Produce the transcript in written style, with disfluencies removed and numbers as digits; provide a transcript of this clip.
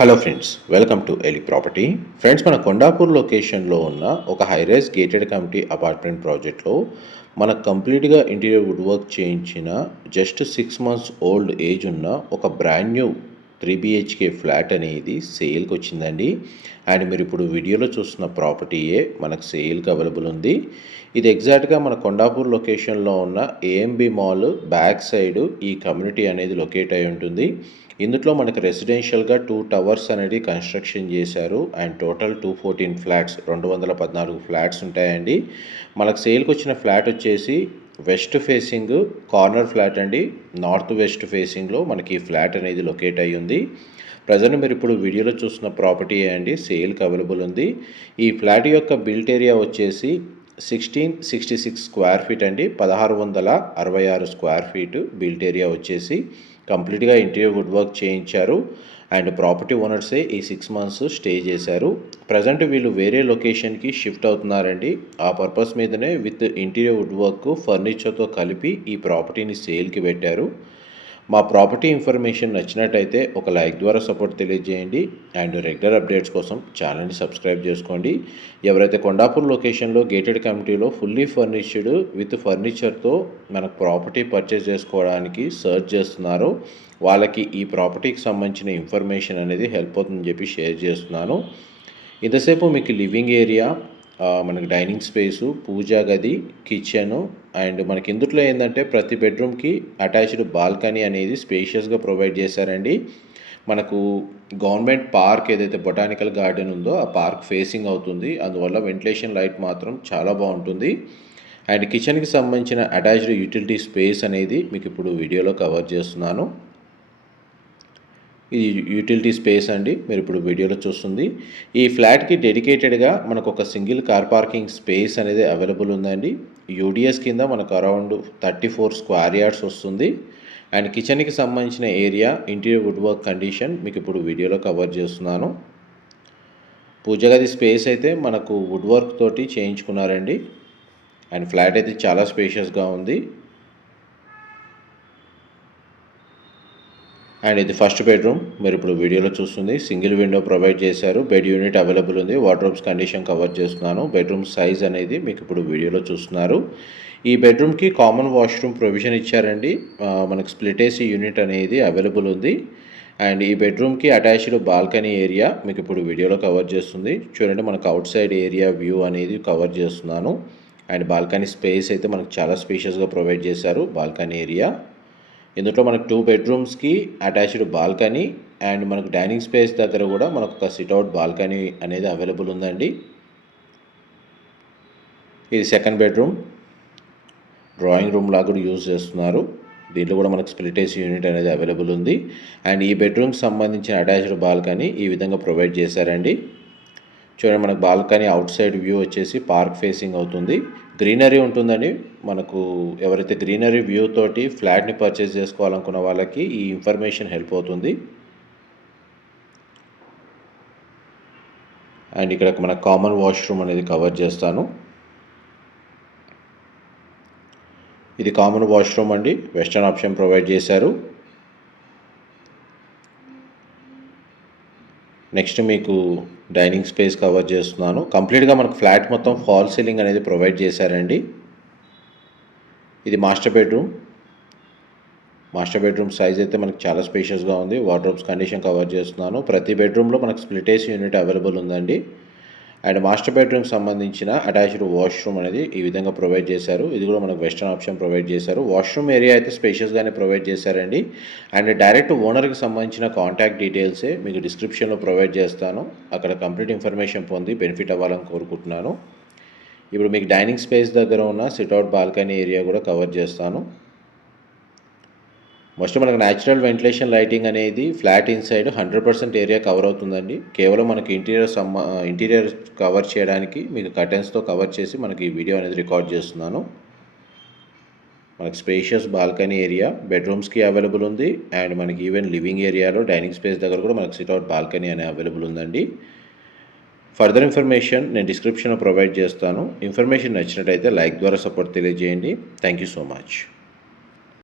Hello friends, welcome to ఎలి property. Friends, మన కొండాపూర్ లొకేషన్లో ఉన్న ఒక హైరైజ్ గేటెడ్ కమ్యూనిటీ అపార్ట్మెంట్ ప్రాజెక్ట్లో మనకు కంప్లీట్గా ఇంటీరియర్ వుడ్ వర్క్ చేయించిన జస్ట్ 6 months ఓల్డ్ ఏజ్ ఉన్న ఒక బ్రాండ్ న్యూ 3 BHK ఫ్లాట్ అనేది సేల్కి వచ్చిందండి. అండ్ మీరు ఇప్పుడు వీడియోలో చూస్తున్న ప్రాపర్టీయే మనకు సేల్కి అవైలబుల్ ఉంది. ఇది ఎగ్జాక్ట్గా మన కొండాపూర్ లొకేషన్లో ఉన్న AMB మాల్ బ్యాక్ సైడ్ ఈ కమ్యూనిటీ అనేది లొకేట్ అయి ఉంటుంది. ఇందులో మనకు రెసిడెన్షియల్గా 2 టవర్స్ అనేది కన్స్ట్రక్షన్ చేశారు. అండ్ టోటల్ 214 ఫ్లాట్స్, 214 ఫ్లాట్స్ ఉంటాయండి. మనకు సేల్కి వచ్చిన ఫ్లాట్ వచ్చేసి వెస్ట్ ఫేసింగ్ కార్నర్ ఫ్లాట్ అండి. నార్త్ వెస్ట్ ఫేసింగ్లో మనకి ఈ ఫ్లాట్ అనేది లొకేట్ అయ్యి ఉంది. ప్రజెంట్ మీరు ఇప్పుడు వీడియోలో చూస్తున్న ప్రాపర్టీ అండి సేల్కి అవైలబుల్ ఉంది. ఈ ఫ్లాట్ యొక్క బిల్ట్ ఏరియా వచ్చేసి 1666 స్క్వేర్ ఫీట్ అండి. 1666 స్క్వేర్ ఫీట్ బిల్ట్ ఏరియా వచ్చేసి కంప్లీట్గా ఇంటీరియర్ వుడ్ వర్క్ చేయించారు. అండ్ ప్రాపర్టీ ఓనర్సే ఈ 6 months స్టే చేశారు. ప్రజెంట్ వీళ్ళు వేరే లొకేషన్కి షిఫ్ట్ అవుతున్నారండి. ఆ పర్పస్ మీదనే విత్ ఇంటీరియర్ వుడ్ వర్క్ ఫర్నిచర్తో కలిపి ఈ ప్రాపర్టీని సేల్కి పెట్టారు. మా ప్రాపర్టీ ఇన్ఫర్మేషన్ నచ్చినట్టయితే ఒక లైక్ ద్వారా సపోర్ట్ తెలియజేయండి. అండ్ రెగ్యులర్ అప్డేట్స్ కోసం ఛానల్ని సబ్స్క్రైబ్ చేసుకోండి. ఎవరైతే కొండాపూర్ లొకేషన్లో గేటెడ్ కమ్యూనిటీలో ఫుల్లీ ఫర్నిష్డ్ విత్ ఫర్నిచర్తో మనకు ప్రాపర్టీ పర్చేస్ చేసుకోవడానికి సర్చ్ చేస్తున్నారో వాళ్ళకి ఈ ప్రాపర్టీకి సంబంధించిన ఇన్ఫర్మేషన్ అనేది హెల్ప్ అవుతుందని చెప్పి షేర్ చేస్తున్నాను. ఇంతసేపు మీకు లివింగ్ ఏరియా, మనకి డైనింగ్ స్పేసు, పూజా గది, కిచెను అండ్ మనకి ఇందులో ఏంటంటే ప్రతి బెడ్రూమ్కి అటాచ్డ్ బాల్కనీ అనేది స్పేషియస్గా ప్రొవైడ్ చేశారండి. మనకు గవర్నమెంట్ పార్క్ ఏదైతే బొటానికల్ గార్డెన్ ఉందో ఆ పార్క్ ఫేసింగ్ అవుతుంది. అందువల్ల వెంటిలేషన్ లైట్ మాత్రం చాలా బాగుంటుంది. అండ్ కిచెన్కి సంబంధించిన అటాచ్డ్ యూటిలిటీ స్పేస్ అనేది మీకు ఇప్పుడు వీడియోలో కవర్ చేస్తున్నాను. ఇది యూటిలిటీ స్పేస్ అండి, మీరు ఇప్పుడు వీడియోలో చూస్తుంది. ఈ ఫ్లాట్కి డెడికేటెడ్గా మనకు ఒక సింగిల్ కార్ పార్కింగ్ స్పేస్ అనేది అవైలబుల్ ఉందండి. యూడిఎస్ కింద మనకు అరౌండ్ 34 స్క్వేర్ యార్డ్స్ వస్తుంది. అండ్ కిచెన్కి సంబంధించిన area, interior wood work condition మీకు ఇప్పుడు వీడియోలో కవర్ చేస్తున్నాను. పూజ గది స్పేస్ అయితే మనకు వుడ్ వర్క్ తోటి చేయించుకున్నారండి. అండ్ ఫ్లాట్ అయితే చాలా స్పేషియస్గా ఉంది. అండ్ ఇది ఫస్ట్ బెడ్రూమ్, మీరు ఇప్పుడు వీడియోలో చూస్తుంది. సింగిల్ విండో ప్రొవైడ్ చేశారు. బెడ్ యూనిట్ అవైలబుల్ ఉంది. వార్డ్రోబ్స్ కండిషన్ కవర్ చేస్తున్నాను. బెడ్రూమ్ సైజ్ అనేది మీకు ఇప్పుడు వీడియోలో చూస్తున్నారు. ఈ బెడ్రూమ్కి కామన్ వాష్రూమ్ ప్రొవిజన్ ఇచ్చారండి. మనకు స్ప్లిట్ ఏసీ యూనిట్ అనేది అవైలబుల్ ఉంది. అండ్ ఈ బెడ్రూమ్కి అటాచ్డ్ బాల్కనీ ఏరియా మీకు ఇప్పుడు వీడియోలో కవర్ చేస్తుంది. చూడండి, మనకు అవుట్ సైడ్ ఏరియా వ్యూ అనేది కవర్ చేస్తున్నాను. అండ్ బాల్కనీ స్పేస్ అయితే మనకు చాలా స్పేషియస్గా ప్రొవైడ్ చేశారు. బాల్కనీ ఏరియా ఇందులో మనకు 2 bedrooms అటాచ్డ్ బాల్కనీ అండ్ మనకు డైనింగ్ స్పేస్ దగ్గర కూడా మనకు ఒక సిట్అవుట్ బాల్కనీ అనేది అవైలబుల్ ఉందండి. ఇది సెకండ్ బెడ్రూమ్, డ్రాయింగ్ రూమ్ లాగా కూడా యూజ్ చేస్తున్నారు. దీంట్లో కూడా మనకు స్ప్లిట్ ఏసీ యూనిట్ అనేది అవైలబుల్ ఉంది. అండ్ ఈ బెడ్రూమ్కి సంబంధించిన అటాచ్డ్ బాల్కనీ ఈ విధంగా ప్రొవైడ్ చేశారండి. చూడండి, మనకు బాల్కనీ అవుట్ సైడ్ వ్యూ వచ్చేసి పార్క్ ఫేసింగ్ అవుతుంది. గ్రీనరీ ఉంటుందండి. మనకు ఎవరైతే గ్రీనరీ వ్యూ తోటి ఫ్లాట్ని పర్చేస్ చేసుకోవాలనుకున్న వాళ్ళకి ఈ ఇన్ఫర్మేషన్ హెల్ప్ అవుతుంది. అండ్ ఇక్కడ మన కామన్ వాష్రూమ్ అనేది కవర్ చేస్తాను. ఇది కామన్ వాష్రూమ్ అండి, వెస్టర్న్ ఆప్షన్ ప్రొవైడ్ చేశారు. నెక్స్ట్ మీకు డైనింగ్ స్పేస్ కవర్ చేస్తున్నాను. కంప్లీట్గా మనకు ఫ్లాట్ మొత్తం ఫాల్ సీలింగ్ అనేది ప్రొవైడ్ చేశారండి. ఇది మాస్టర్ బెడ్రూమ్ సైజ్ అయితే మనకు చాలా స్పేషియస్గా ఉంది. వార్డ్రోబ్స్ కండిషన్ కవర్ చేస్తున్నాను. ప్రతి బెడ్రూమ్లో మనకు స్ప్లిట్ ఏసీ యూనిట్ అవైలబుల్ ఉందండి. అండ్ మాస్టర్ బెడ్రూమ్కి సంబంధించిన అటాచ్డ్ వాష్రూమ్ అనేది ఈ విధంగా ప్రొవైడ్ చేశారు. ఇది కూడా మనకు వెస్టర్న్ ఆప్షన్ ప్రొవైడ్ చేశారు. వాష్రూమ్ ఏరియా అయితే స్పేషియస్గానే ప్రొవైడ్ చేశారండి. అండ్ డైరెక్ట్ ఓనర్కి సంబంధించిన కాంటాక్ట్ డీటెయిల్సే మీకు డిస్క్రిప్షన్లో ప్రొవైడ్ చేస్తాను. అక్కడ కంప్లీట్ ఇన్ఫర్మేషన్ పొంది బెనిఫిట్ అవ్వాలని కోరుకుంటున్నాను. ఇప్పుడు మీకు డైనింగ్ స్పేస్ దగ్గర ఉన్న సిట్అవుట్ బాల్కనీ ఏరియా కూడా కవర్ చేస్తాను. మోస్ట్ మనకు న్యాచురల్ వెంటిలేషన్ లైటింగ్ అనేది ఫ్లాట్ ఇన్సైడ్ 100% ఏరియా కవర్ అవుతుందండి. కేవలం మనకి ఇంటీరియర్ కవర్ చేయడానికి మీకు కర్టెన్స్తో కవర్ చేసి మనకి ఈ వీడియో అనేది రికార్డ్ చేస్తున్నాను. మనకి స్పేషియస్ బాల్కనీ ఏరియా బెడ్రూమ్స్కి అవైలబుల్ ఉంది. అండ్ మనకి ఈవెన్ లివింగ్ ఏరియాలో డైనింగ్ స్పేస్ దగ్గర కూడా మనకి సిట్అవుట్ బాల్కనీ అనేది అవైలబుల్ ఉందండి. ఫర్దర్ ఇన్ఫర్మేషన్ నేను డిస్క్రిప్షన్లో ప్రొవైడ్ చేస్తాను. ఇన్ఫర్మేషన్ నచ్చినట్టయితే లైక్ ద్వారా సపోర్ట్ తెలియజేయండి. Thank you so much.